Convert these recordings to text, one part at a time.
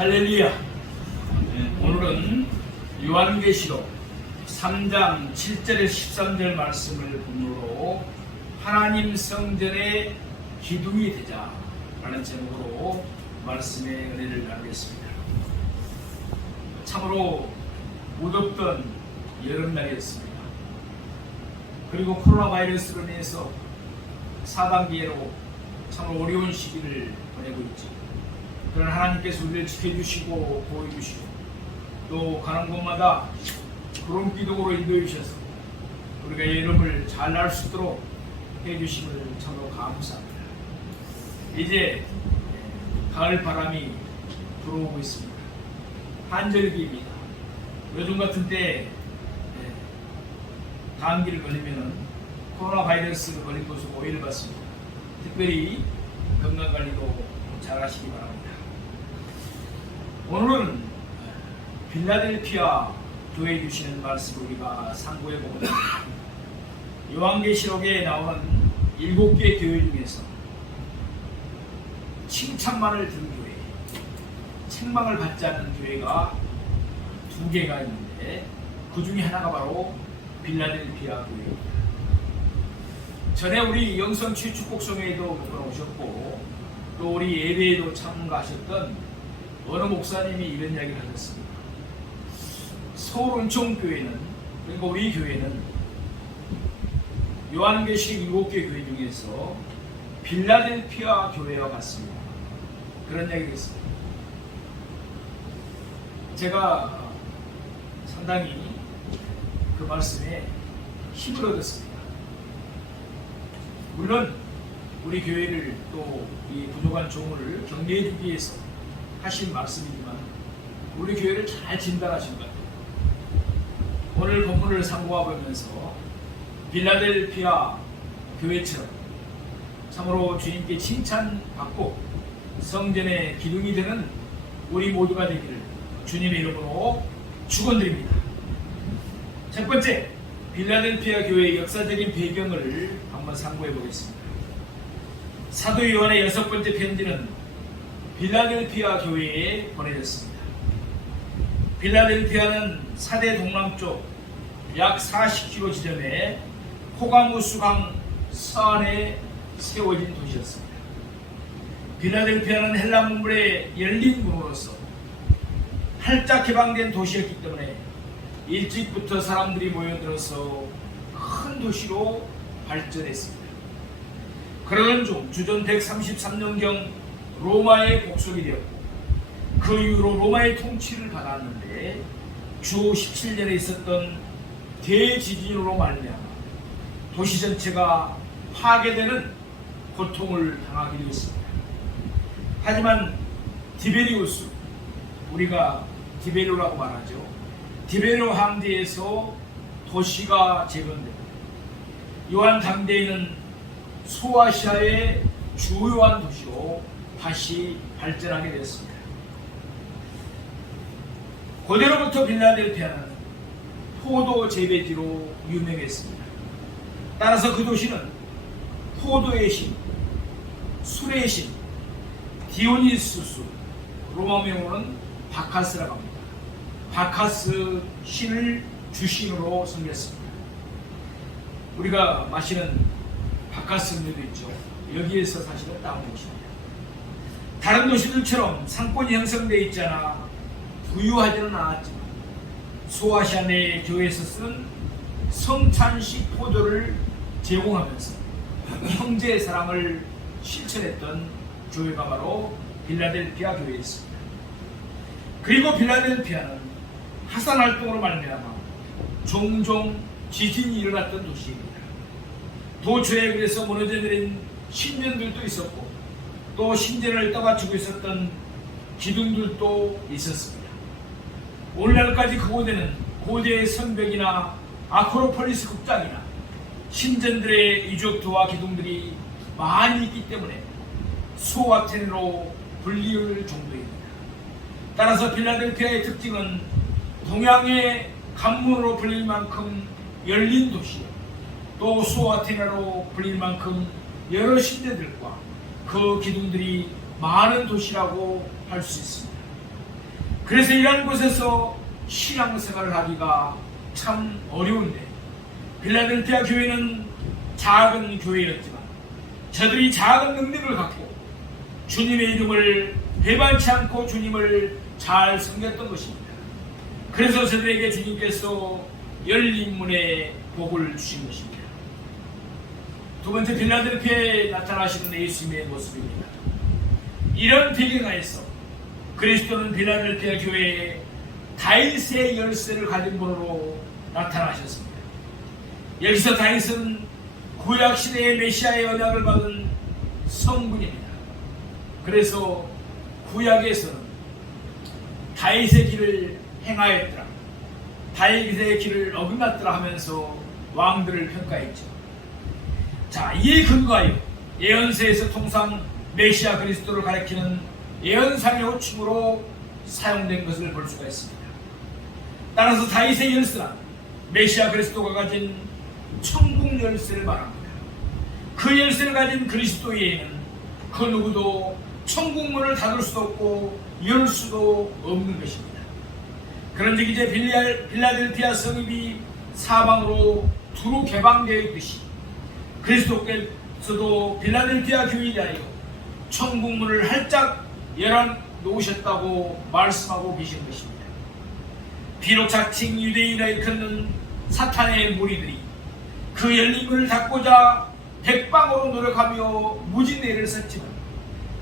할렐루야. 오늘은 요한계시록 3장 7절에서 13절 말씀을 본문으로 하나님 성전의 기둥이 되자 라는 제목으로 말씀의 은혜를 나누겠습니다. 참으로 무덥던 여름날이었습니다. 그리고 코로나 바이러스로 인해서 4단계로 참으로 어려운 시기를 보내고 있죠. 그러나 하나님께서 우리를 지켜주시고 보호해주시고 또 가는 곳마다 구름 기둥으로 인도해 주셔서 우리가 여름을 잘 날 수 있도록 해주심을 참으로 감사합니다. 이제 가을 바람이 불어오고 있습니다. 한절기입니다. 요즘 같은 때 감기를 걸리면 코로나 바이러스를 걸린 것으로 오해를 받습니다. 특별히 건강관리도 잘 하시기 바랍니다. 오늘은 빌라델피아 교회에 주시는 말씀을 우리가 상고해 보겠습니다. 요한계시록에 나오는 7개 교회 중에서 칭찬만을 들은 교회, 책망을 받지 않는 교회가 2개가 있는데 그 중에 하나가 바로 빌라델피아 교회입니다. 전에 우리 영성 축복성회에도 몇 번 오셨고 또 우리 예배에도 참가하셨던 어느 목사님이 이런 이야기를 하셨습니다. 서울 은총교회는, 그러니까 우리 교회는 요한계시록 7개 교회 중에서 빌라델피아 교회와 같습니다. 그런 이야기를 했습니다. 제가 상당히 그 말씀에 힘을 얻었습니다. 물론 우리 교회를 또 이 부족한 종을 격려해 주기 위해서 하신 말씀이지만 우리 교회를 잘 진단하신 것 같아요. 오늘 본문을 상고하면서 빌라델피아 교회처럼 참으로 주님께 칭찬받고 성전의 기둥이 되는 우리 모두가 되기를 주님의 이름으로 축원드립니다. 첫 번째, 빌라델피아 교회의 역사적인 배경을 한번 상고해 보겠습니다. 사도 요한의 6번째 편지는 빌라델피아 교회에 보내졌습니다. 빌라델피아는 사대 동남쪽 약 40km 지점에 호가무스강 서안에 세워진 도시였습니다. 빌라델피아는 헬라 문물의 열린 문으로서 활짝 개방된 도시였기 때문에 일찍부터 사람들이 모여들어서 큰 도시로 발전했습니다. 그러던 중 주전 133년경 로마에 복속이 되었고 그 이후로 로마의 통치를 받았는데 주 17년에 있었던 대지진으로 말미암아 도시 전체가 파괴되는 고통을 당하기도 했습니다. 하지만 디베리우스, 우리가 디베리오라고 말하죠. 디베리오 황제에서 도시가 재건되고 요한 당대에는 소아시아의 주요한 도시로 다시 발전하게 되었습니다. 고대로부터 빌라델피아는 포도 재배지로 유명했습니다. 따라서 그 도시는 포도의 신, 술의 신, 디오니수스, 로마명으로는 바카스라고 합니다. 바카스 신을 주신으로 섬겼습니다. 우리가 마시는 바카스 음료도 있죠. 여기에서 사실은 따온 것입니다. 다른 도시들처럼 상권이 형성되어 있잖아 부유하지는 않았지만 소아시아 내 교회에서 쓴 성찬식 포도를 제공하면서 형제의 사랑을 실천했던 교회가 바로 빌라델피아 교회였습니다. 그리고 빌라델피아는 화산 활동으로 말미암아 종종 지진이 일어났던 도시입니다. 도처에 그래서 무너져 내린 신전들도 있었고 또 신전을 떠받치고 있었던 기둥들도 있었습니다. 오늘날까지 그곳에는 고대의 성벽이나 아크로폴리스 극장이나 신전들의 유적도와 기둥들이 많이 있기 때문에 소아테네로 불리울 정도입니다. 따라서 빌라델피아의 특징은 동양의 관문으로 불릴 만큼 열린 도시, 또 소아테네로 불릴 만큼 여러 신전들과 그 기둥들이 많은 도시라고 할 수 있습니다. 그래서 이러한 곳에서 신앙생활을 하기가 참 어려운데, 빌라델피아 교회는 작은 교회였지만 저들이 작은 능력을 갖고 주님의 이름을 배반치 않고 주님을 잘 섬겼던 것입니다. 그래서 저들에게 주님께서 열린 문의 복을 주신 것입니다. 두 번째, 빌라델피아에 나타나시는 예수님의 모습입니다. 이런 배경하에서 그리스도는 빌라델피아 교회에 다윗의 열쇠를 가진 분으로 나타나셨습니다. 여기서 다윗은 구약시대의 메시아의 언약을 받은 성군입니다. 그래서 구약에서는 다윗의 길을 행하였더라, 다윗의 길을 어긋났더라 하면서 왕들을 평가했죠. 자, 이에 근거하여 예언서에서 통상 메시아 그리스도를 가리키는 예언상의 호칭으로 사용된 것을 볼 수가 있습니다. 따라서 다윗의 열쇠는 메시아 그리스도가 가진 천국 열쇠를 말합니다. 그 열쇠를 가진 그리스도 외에는 그 누구도 천국 문을 닫을 수도 없고 열 수도 없는 것입니다. 그런즉 이제 빌라델피아 성읍이 사방으로 두루 개방되어 있듯이 그리스도께서도 빌라델피아 교회에 대하여 천국 문을 활짝 열어 놓으셨다고 말씀하고 계신 것입니다. 비록 자칭 유대인이라 일컫는 사탄의 무리들이 그 열린 문을 닫고자 백방으로 노력하며 무진애를 썼지만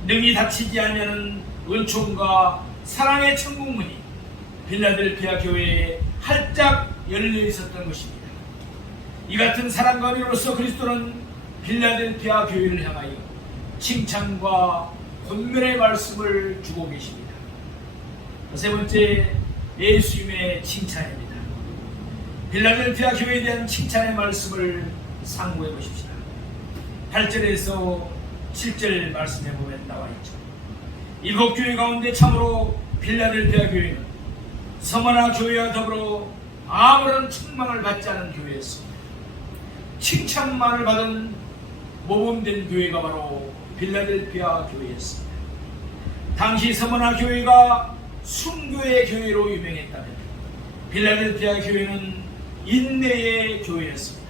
능히 닫히지 않으면 은총과 사랑의 천국문이 빌라델피아 교회에 활짝 열려 있었던 것입니다. 이 같은 사랑과 은혜로서 그리스도는 빌라델피아 교회를 향하여 칭찬과 권면의 말씀을 주고 계십니다. 세 번째, 예수님의 칭찬입니다. 빌라델피아 교회에 대한 칭찬의 말씀을 상고해 보십시다. 8절에서 7절 말씀해 보면 나와 있죠. 일곱 교회 가운데 참으로 빌라델피아 교회는 서머나 교회와 더불어 아무런 책망을 받지 않은 교회였습니다. 칭찬만을 받은 모범된 교회가 바로 빌라델피아 교회였습니다. 당시 서머나 교회가 순교의 교회로 유명했다면 빌라델피아 교회는 인내의 교회였습니다.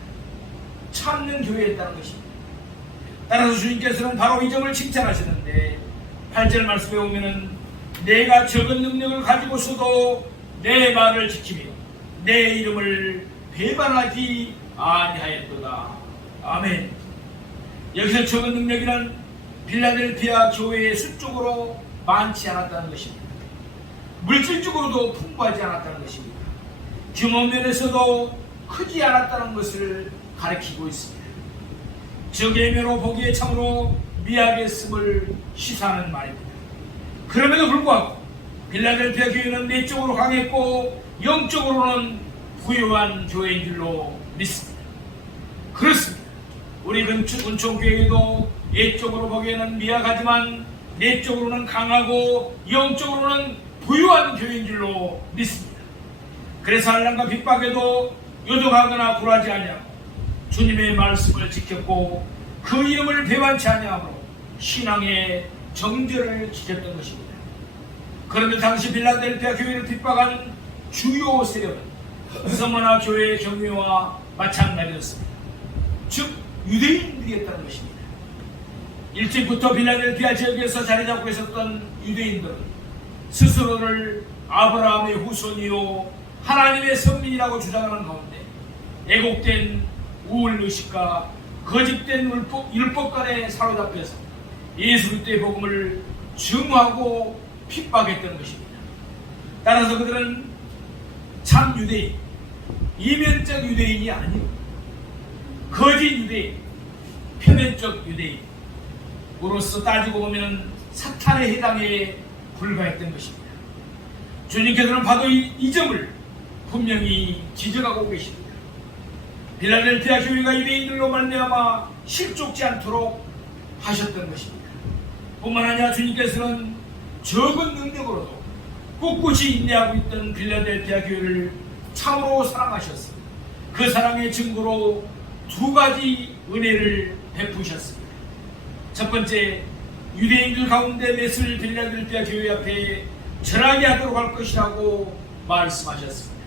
참는 교회였다는 것입니다. 따라서 주님께서는 바로 이 점을 칭찬하시는데 8절 말씀에 보면은 내가 적은 능력을 가지고서도 내 말을 지키며 내 이름을 배반하지 아니하였도다. 아멘. 여기서 적은 능력이란 빌라델피아 교회의 수적으로 많지 않았다는 것입니다. 물질적으로도 풍부하지 않았다는 것입니다. 규모 면에서도 크지 않았다는 것을 가리키고 있습니다. 적외면으로 보기에 참으로 미약했음을 시사하는 말입니다. 그럼에도 불구하고 빌라델피아 교회는 내적으로 강했고 영적으로는 부유한 교회인 줄로 믿습니다. 그렇습니다. 우리 은총교회도 내적으로 보기에는 미약하지만 내적으로는 강하고 영적으로는 부유한 교회인 줄로 믿습니다. 그래서 환난과 핍박에도 요동하거나 굴하지 아니하고 주님의 말씀을 지켰고 그 이름을 배반치 아니하므로 신앙의 정절을 지켰던 것입니다. 그런데 당시 빌라델피아 교회를 핍박한 주요 세력은 서머나 교회의 경위와 마찬가지였습니다. 즉 유대인들이었다는 것입니다. 일찍부터 빌라델피아 지역에서 자리 잡고 있었던 유대인들은 스스로를 아브라함의 후손이요 하나님의 선민이라고 주장하는 가운데 애곡된 우월의식과 거짓된 율법관에 사로잡혀서 예수 그리스도의 복음을 증오하고 핍박했던 것입니다. 따라서 그들은 참 유대인, 이면적 유대인이 아니고 거짓 유대인, 표면적 유대인으로서 따지고 보면 사탄의 해당에 불과했던 것입니다. 주님께서는 바로 이 점을 분명히 지적하고 계십니다. 빌라델피아 교회가 유대인들로 말미암아 실족지 않도록 하셨던 것입니다. 뿐만 아니라 주님께서는 적은 능력으로도 꿋꿋이 인내하고 있던 빌라델피아 교회를 참으로 사랑하셨습니다. 그 사랑의 증거로 두 가지 은혜를 베푸셨습니다. 첫 번째, 유대인들 가운데 맺을 빌라델피아 교회 앞에 절하게 하도록 할 것이라고 말씀하셨습니다.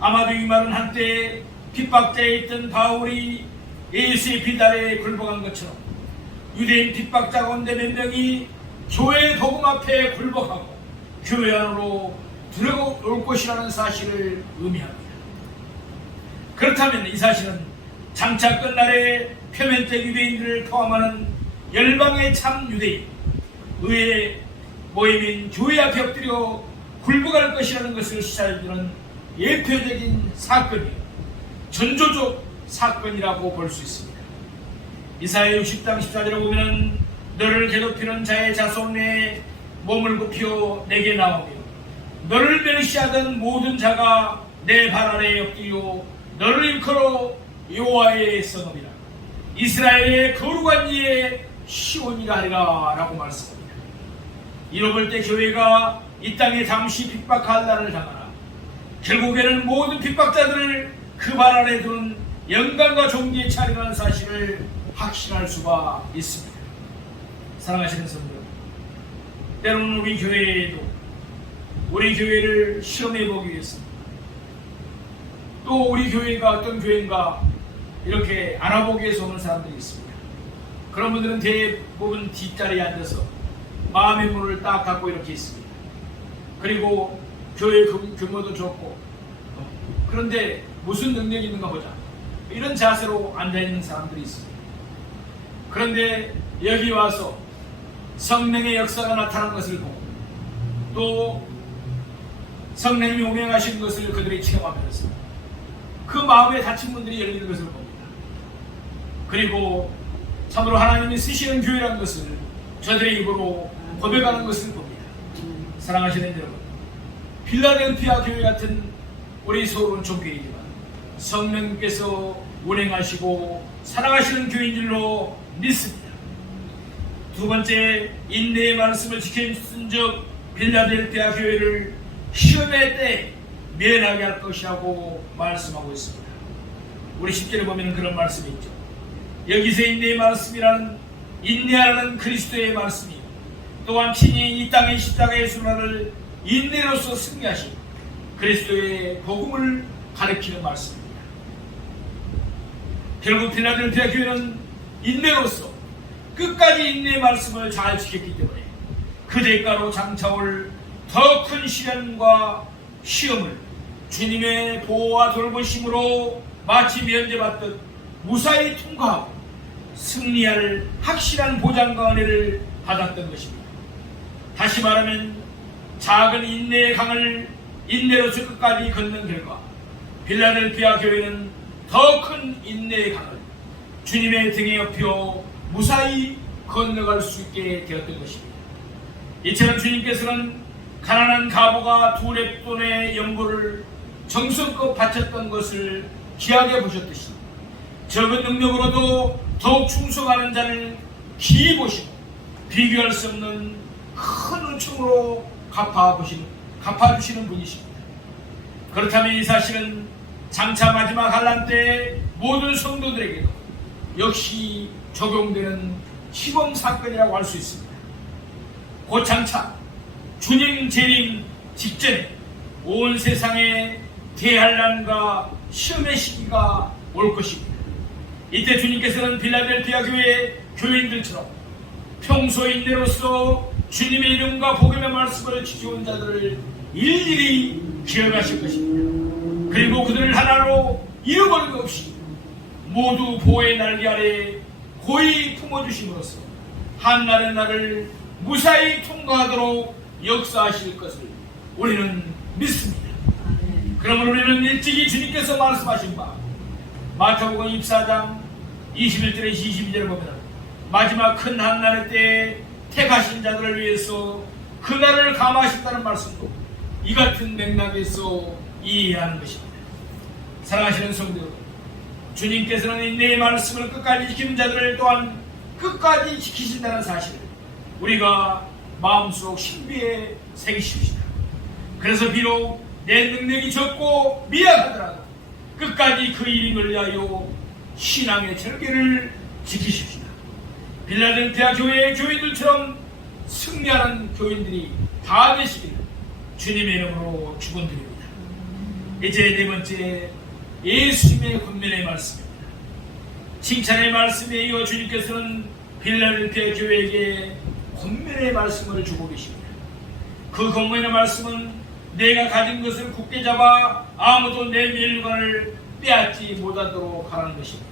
아마도 이 말은 한때 핍박자에 있던 바울이 예수의 비달에 굴복한 것처럼 유대인 핍박자 가운데 몇 명이 교회 복음 앞에 굴복하고 교회 안으로 들어올 것이라는 사실을 의미합니다. 그렇다면 이 사실은 장차 끝날에 표면적 유대인들을 포함하는 열방의 참 유대인, 의의 모임인 교회 앞에 엎드려 굴복할 것이라는 것을 시사해주는 예표적인 사건이요, 전조적 사건이라고 볼 수 있습니다. 이사야 60장 14절에 보면 너를 괴롭히는 자의 자손 내에 몸을 굽혀 내게 나오며 너를 멸시하던 모든 자가 내 발 아래에 엎드려 너를 일컬어 여호와의 성읍이라 이스라엘의 거룩한 이의 시온이라 하리라 라고 말씀합니다. 이로 때 교회가 이 땅에 잠시 핍박할 날을 당하나 결국에는 모든 핍박자들을 그 발 아래 두는 영광과 존귀의 차리라는 사실을 확신할 수가 있습니다. 사랑하시는 성도 여러분, 때로는 우리 교회에도 우리 교회를 시험해 보기 위해서 또 우리 교회가 어떤 교회인가 이렇게 알아보기 위해서 오는 사람들이 있습니다. 그런 분들은 대부분 뒷자리에 앉아서 마음의 문을 딱 닫고 이렇게 있습니다. 그리고 교회 규모도 좋고 그런데 무슨 능력이 있는가 보자 이런 자세로 앉아있는 사람들이 있습니다. 그런데 여기 와서 성령의 역사가 나타난 것을 보고 또 성령님이 운행하신 것을 그들이 체험하면서 그 마음에 닫힌 문들이 열리는 것을 봅니다. 그리고 참으로 하나님이 쓰시는 교회라는 것을 저들의 입으로 고백하는 것을 봅니다. 사랑하시는 여러분, 필라델피아 교회 같은 우리 서울은 종교이지만 성령님께서 운행하시고 사랑하시는 교회인 줄로 믿습니다. 두 번째, 인내의 말씀을 지켜준 적 필라델피아 교회를 시험의 때 면하게 할 것이라고 말씀하고 있습니다. 우리 10절에 보면 그런 말씀이 있죠. 여기서 인내의 말씀이라는 인내하라는 그리스도의 말씀이요 또한 친히 이 땅의 십자가의 순환을 인내로서 승리하신 그리스도의 복음을 가리키는 말씀입니다. 결국 필라델피아 교회는 인내로서 끝까지 인내의 말씀을 잘 지켰기 때문에 그 대가로 장차올 더 큰 시련과 시험을 주님의 보호와 돌보심으로 마치 면제받듯 무사히 통과하고 승리할 확실한 보장과 은혜를 받았던 것입니다. 다시 말하면 작은 인내의 강을 인내로서 끝까지 걷는 결과 필라델피아 교회는 더 큰 인내의 강을 주님의 등에 업혀 무사히 건너갈 수 있게 되었던 것입니다. 이처럼 주님께서는 가난한 가부가 두 렙돈의 연보를 정성껏 바쳤던 것을 귀하게 보셨듯이 적은 능력으로도 더욱 충성하는 자를 기이 보시고 비교할 수 없는 큰 은총으로 갚아주시는 분이십니다. 그렇다면 이 사실은 장차 마지막 환난 때 모든 성도들에게도 역시 적용되는 시범사건이라고 할 수 있습니다. 곧 장차 주님 재림 직전에 온 세상에 대환난과 시험의 시기가 올 것입니다. 이때 주님께서는 필라델피아 교회 교인들처럼 평소 인내로서 주님의 이름과 복음의 말씀을 지켜온 자들을 일일이 기억하실 것입니다. 그리고 그들을 하나로 잃어버린 것 없이 모두 보호의 날개 아래 고이 품어주심으로써 한날의 날을 무사히 통과하도록 역사하실 것을 우리는 믿습니다. 그러므로 우리는 일찍이 주님께서 말씀하신 바 마태복음 24장 21절에서 22절을 보면 마지막 큰 한날의 때에 택하신 자들을 위해서 그날을 감하셨다는 말씀도 이 같은 맥락에서 이해하는 것입니다. 사랑하시는 성도 여러분, 주님께서는 인내의 말씀을 끝까지 지키는 자들을 또한 끝까지 지키신다는 사실을 우리가 마음속 신비에 새기십시다. 그래서 비록 내 능력이 적고 미약하더라도 끝까지 그 이름을 위하여 신앙의 절개를 지키십시다. 필라델피아 교회의 교인들처럼 승리하는 교인들이 다 되시기를 주님의 이름으로 축원드립니다. 이제 네 번째 예수님의 권면의 말씀입니다. 칭찬의 말씀에 이어 주님께서는 필라델피아 교회에게 권면의 말씀을 주고 계십니다. 그 권면의 말씀은 내가 가진 것을 굳게 잡아 아무도 내 멸관을 빼앗지 못하도록 하라는 것입니다.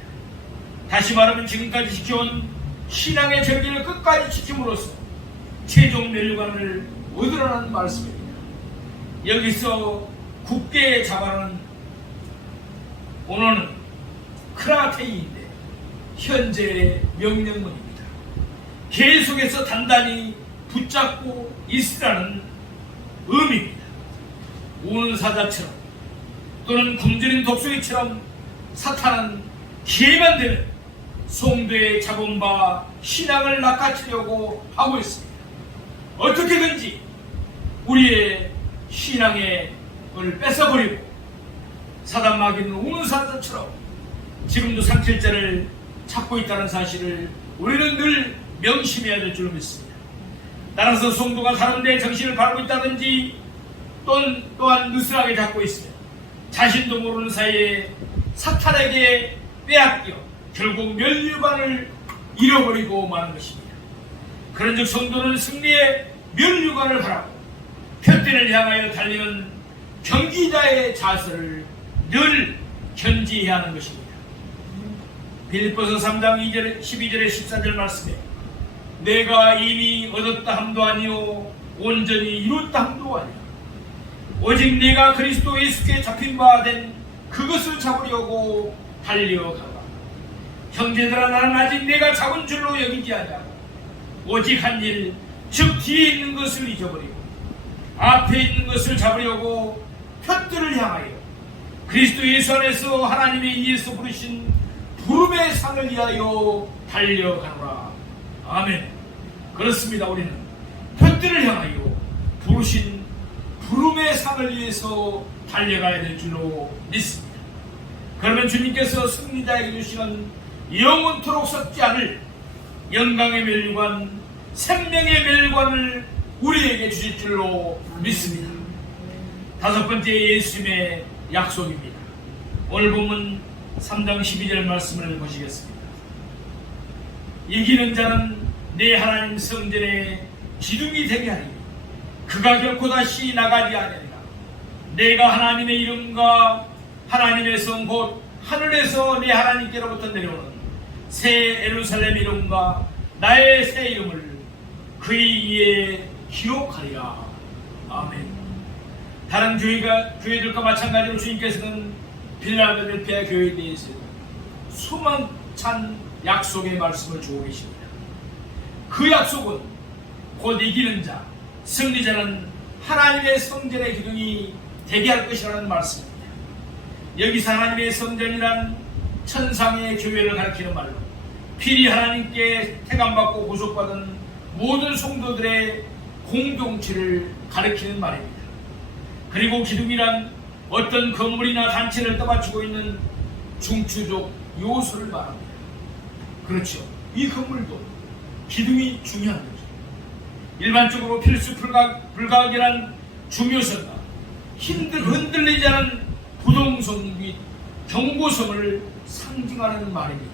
다시 말하면 지금까지 지켜온 신앙의 절기를 끝까지 지킴으로써 최종 멸관을 얻으라는 말씀입니다. 여기서 굳게 잡아라는 언어는 크라테이인데 현재의 명령문입니다. 계속해서 단단히 붙잡고 있으라는 의미입니다. 우는 사자처럼 또는 굶주린 독수리처럼 사탄은 기회만 되면 성도의 잡은 바 신앙을 낚아채려고 하고 있습니다. 어떻게든지 우리의 신앙을 뺏어버리고 사단 마귀는 우는 사자처럼 지금도 상실자를 찾고 있다는 사실을 우리는 늘 명심해야 될 줄 믿습니다. 따라서 성도가 다른 데 정신을 바르고 있다든지 또한 느슨하게 잡고 있으며 자신도 모르는 사이에 사탄에게 빼앗겨 결국 멸류관을 잃어버리고 마는 것입니다. 그런즉 성도는 승리의 멸류관을 바라고 표대를 향하여 달리는 경기자의 자세를 늘 견지해야 하는 것입니다. 빌립보서 3장 2절, 12절에 14절 말씀에 내가 이미 얻었다 함도 아니요 온전히 이뤘다 함도 아니요 오직 내가 그리스도 예수께 잡힌 바 된 그것을 잡으려고 달려가라. 형제들아 나는 아직 내가 잡은 줄로 여기지 않냐고 오직 한 일 즉 뒤에 있는 것을 잊어버리고 앞에 있는 것을 잡으려고 표들을 향하여 그리스도 예수 안에서 하나님의 이에서 부르신 부름의 상을 위하여 달려가노라. 아멘. 그렇습니다. 우리는 표들을 향하여 부르신 부름의 상을 위해서 달려가야 될 줄로 믿습니다. 그러면 주님께서 승리자에게 주시는 영원토록 썩지 않을 영광의 멸류관, 생명의 멸류관을 우리에게 주실 줄로 믿습니다. 다섯 번째 예수님의 약속입니다. 오늘 본문 3장 12절 말씀을 보시겠습니다. 이기는 자는 내 하나님 성전의 기둥이 되게 하리니 그가 결코 다시 나가지 아니하리라. 내가 하나님의 이름과 하나님의 성 곧 하늘에서 내 하나님께로부터 내려오는 새 예루살렘 이름과 나의 새 이름을 그의 위에 기록하리라. 아멘. 다른 교회들과 마찬가지로 주님께서는 필라델피아 교회에 대해서 수만찬 약속의 말씀을 주고 계십니다. 그 약속은 곧 이기는 자, 승리자는 하나님의 성전의 기둥이 되게 할 것이라는 말씀입니다. 여기서 하나님의 성전이란 천상의 교회를 가리키는 말로 필히 하나님께 택함받고 구속받은 모든 성도들의 공동체를 가리키는 말입니다. 그리고 기둥이란 어떤 건물이나 단체를 떠받치고 있는 중추적 요소를 말합니다. 그렇죠. 이 건물도 기둥이 중요한 거죠. 일반적으로 필수 불가결한 중요성과 흔들리지 않은 부동성 및 경고성을 상징하는 말입니다.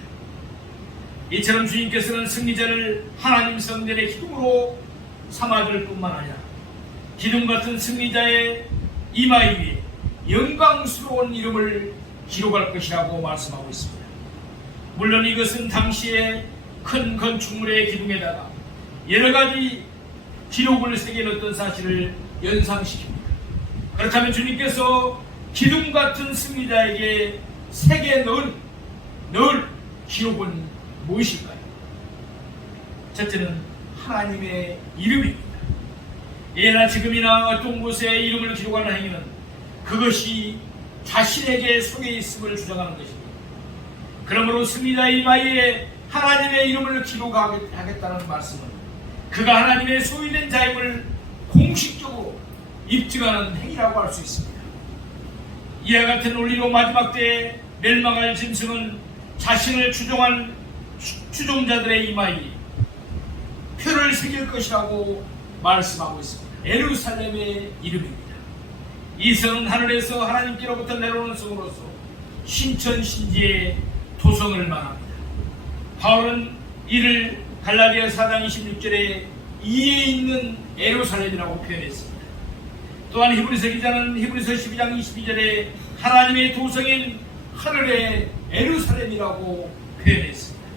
이처럼 주님께서는 승리자를 하나님 성전의 기둥으로 삼아줄 뿐만 아니라 기둥 같은 승리자의 이마 위에 영광스러운 이름을 기록할 것이라고 말씀하고 있습니다. 물론 이것은 당시에 큰 건축물의 기둥에다가 여러 가지 기록을 새겨놓았던 사실을 연상시킵니다. 그렇다면 주님께서 기둥 같은 승리자에게 새겨 넣을 기록은 무엇일까요? 첫째는 하나님의 이름입니다. 예나 지금이나 어떤 곳에 이름을 기록하는 행위는 그것이 자신에게 속해 있음을 주장하는 것입니다. 그러므로 승리자의 이마에 하나님의 이름을 기록하겠다는 말씀은 그가 하나님의 소유된 자임을 공식적으로 입증하는 행위라고 할 수 있습니다. 이와 같은 논리로 마지막 때에 멸망할 짐승은 자신을 추종한 추종자들의 이마에 표를 새길 것이라고 말씀하고 있습니다. 예루살렘의 이름입니다. 이 성은 하늘에서 하나님께로부터 내려오는 성으로서 신천신지의 도성을 말합니다. 바울은 이를 갈라디아 4장 26절에 이에 있는 예루살렘이라고 표현했습니다. 또한 히브리서 기자는 히브리서 12장 22절에 하나님의 도성인 하늘의 예루살렘이라고 표현했습니다.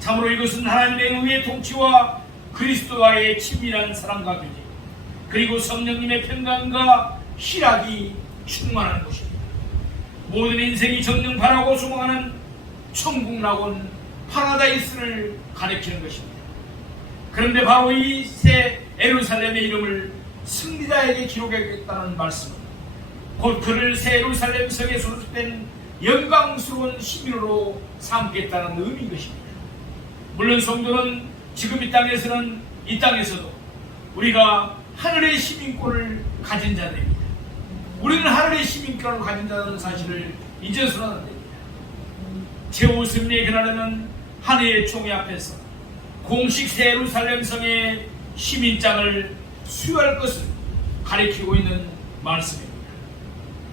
참으로 이것은 하나님의 의의 통치와 그리스도와의 친밀한 사랑과 교제, 그리고 성령님의 평강과 희락이 충만한 곳입니다. 모든 인생이 정녕 바라고 소망하는 천국락원 파라다이스를 가리키는 것입니다. 그런데 바로 이 새 예루살렘의 이름을 승리자에게 기록하겠다는 말씀은 곧 그를 새 예루살렘 성에 소속된 영광스러운 시민으로 삼겠다는 의미인 것입니다. 물론 성도는 지금 이 땅에서도 우리가 하늘의 시민권을 가진 자들입니다. 우리는 하늘의 시민권을 가진 자라는 사실을 잊어서는 안 됩니다. 최후 승리의 그날에는 하늘의 총회 앞에서 공식 새 예루살렘 성의 시민장을 수여할 것을 가리키고 있는 말씀입니다.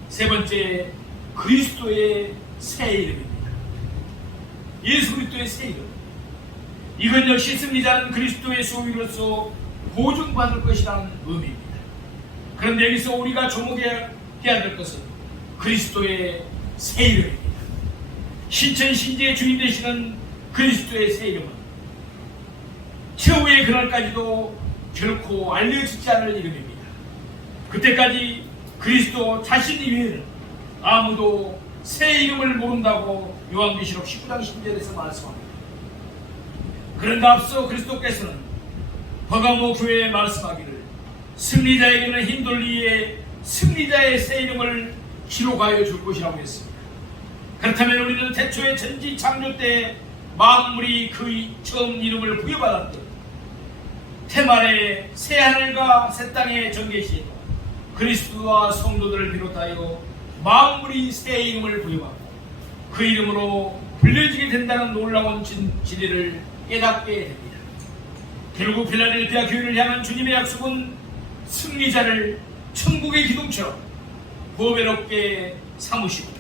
세 번째, 그리스도의 새 이름입니다. 예수 그리스도의 새 이름. 이건 역시 승리자는 그리스도의 소유로서 보증받을 것이라는 의미입니다. 그런데 여기서 우리가 주목해야 될 것은 그리스도의 새 이름입니다. 신천신지의 주인 되시는 그리스도의 새 이름은 최후의 그날까지도 결코 알려지지 않을 이름입니다. 그때까지 그리스도 자신 이외에는 아무도 새 이름을 모른다고 요한계시록 19장 10절에서 말씀합니다. 그런데 앞서 그리스도께서는 버가모 교회에 말씀하기를 승리자에게는 힘돌리에 승리자의 새 이름을 기록하여 줄 것이라고 했습니다. 그렇다면 우리는 태초의 천지 창조 때 만물이 그 처음 이름을 부여받았던 태말의 새 하늘과 새 땅의 전개시에 그리스도와 성도들을 비롯하여 만물이 새 이름을 부여받고 그 이름으로 불려지게 된다는 놀라운 진리를 깨닫게 됩니다. 결국 필라델피아 교회를 향한 주님의 약속은 승리자를 천국의 기둥처럼 보배롭게 삼으시고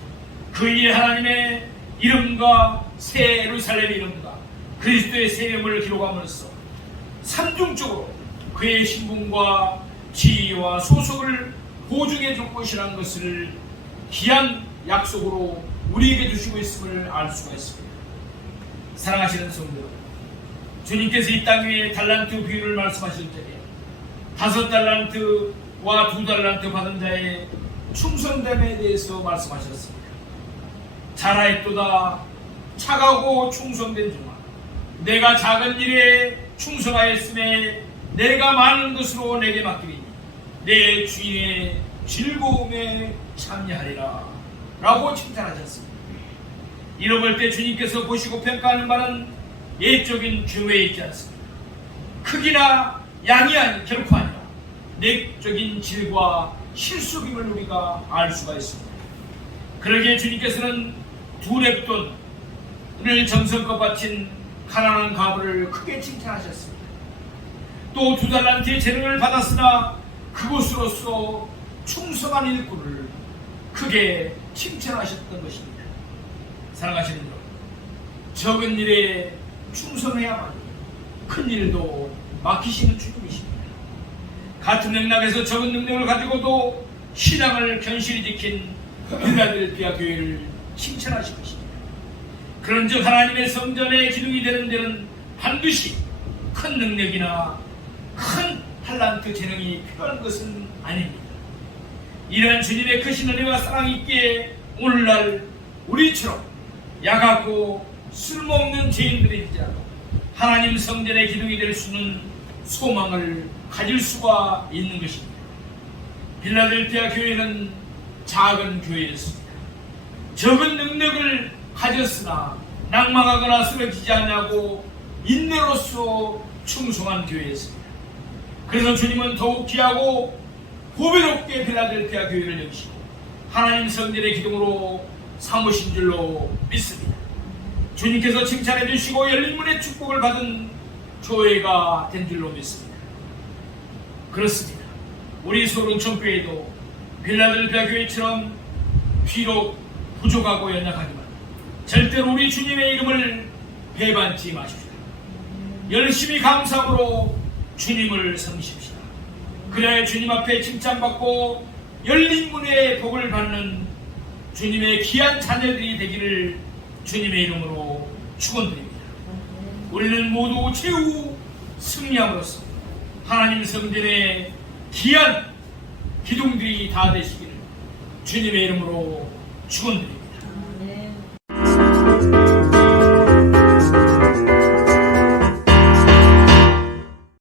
그 위에 하나님의 이름과 새 예루살렘 이름과 그리스도의 새 이름을 기록함으로써 삼중적으로 그의 신분과 지위와 소속을 보증해 줄 것이라는 것을 귀한 약속으로 우리에게 주시고 있음을 알 수가 있습니다. 사랑하시는 성도 여러분, 주님께서 이 땅 위에 달란트 비유를 말씀하실 때에 5달란트와 2달란트 받은 자의 충성됨에 대해서 말씀하셨습니다. 잘하였도다 착하고 충성된 종아, 내가 작은 일에 충성하였음에 내가 많은 것으로 내게 맡기리니 내 주인의 즐거움에 참여하리라 라고 칭찬하셨습니다. 이러볼 때 주님께서 보시고 평가하는 바는 예적인 교회에 있지 않습니다. 크기나 양이 결코 아니라 내적인 질과 실속임을 우리가 알 수가 있습니다. 그러기에 주님께서는 2렙돈을 정성껏 바친 가난한 가부를 크게 칭찬하셨습니다. 또 2달란트의 재능을 받았으나 그곳으로서 충성한 일꾼을 크게 칭찬하셨던 것입니다. 사랑하시는 여러분, 적은 일에 충성해야만 큰 일도 맡기시는 주님이십니다. 같은 맥락에서 적은 능력을 가지고도 신앙을 견실히 지킨 필라델피아 교회를 칭찬하신 것입니다. 그런즉 하나님의 성전의 기둥이 되는 데는 반드시 큰 능력이나 큰 탈란트 재능이 필요한 것은 아닙니다. 이러한 주님의 크신 은혜와 사랑이 있기에 오늘날 우리처럼 약하고 쓸모없는 죄인들일지라도 하나님 성전의 기둥이 될 수는 소망을 가질 수가 있는 것입니다. 필라델피아 교회는 작은 교회였습니다. 적은 능력을 가졌으나 낭망하거나 쓰러지지 않냐고 인내로서 충성한 교회였습니다. 그래서 주님은 더욱 귀하고 보배롭게 필라델피아 교회를 여기시고 하나님 성전의 기둥으로 삼으신 줄로 믿습니다. 주님께서 칭찬해 주시고 열린 문의 축복을 받은 교회가 된 줄로 믿습니다. 그렇습니다. 우리 소론천교회도 빌라델피아 교회처럼 비록 부족하고 연약하지만 절대로 우리 주님의 이름을 배반치 마십시다. 열심히 감사함으로 주님을 섬기십시다. 그래야 주님 앞에 칭찬받고 열린 문의 복을 받는 주님의 귀한 자녀들이 되기를 주님의 이름으로 축원드립니다. 우리는 모두 최후 승리함으로써 하나님 성전의 귀한 기둥들이 다 되시기를 주님의 이름으로 축원드립니다.